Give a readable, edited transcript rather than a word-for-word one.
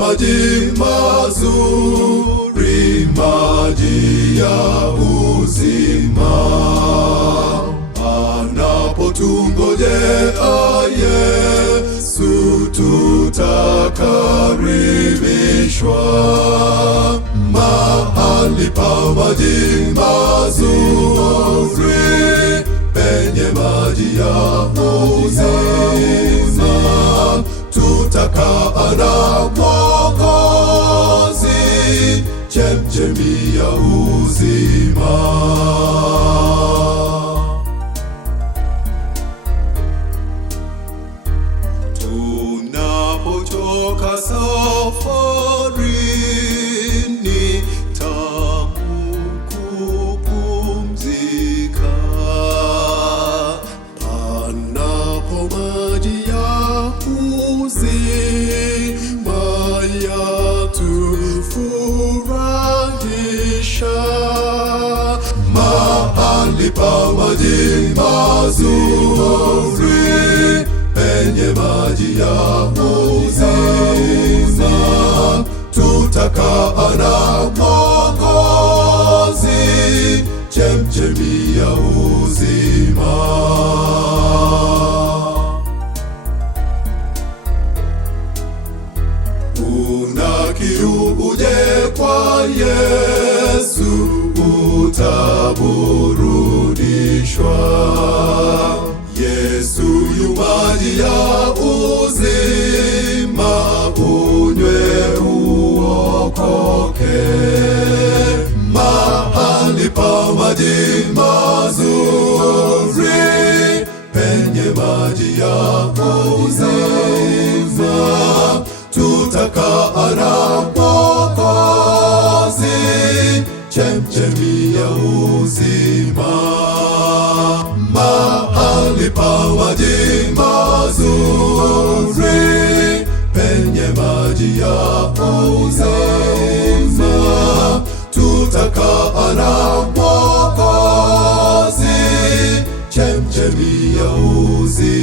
maji mazuri, maji ya uzima. Anapotungojea Yesu, tutakaribishwa mahali pa maji mazuri, penye maji ya uzima. Tutakaa na Mwokozi, chemchemi ya uzima. Tunapochoka safarini, tamu kupumzika panapo maji ya uzima, yatufurahisha. Mahali pa maji mazuri, penye maji ya uzima. Tutakaa na Mwokozi, chemchemi ya uzima. Una kiu, uje kwa Yesu, utaburudishwa. Yesu yu maji ya uzima, unywe uokoke. Mahali pa maji mazuri, penye maji ya uzima. Tutakaa na Mwokozi, chemchemi ya uzima. Mahali pa maji mazuri, penye maji ya uzima. Tutakaa na Mwokozi, chemchemi ya uzima.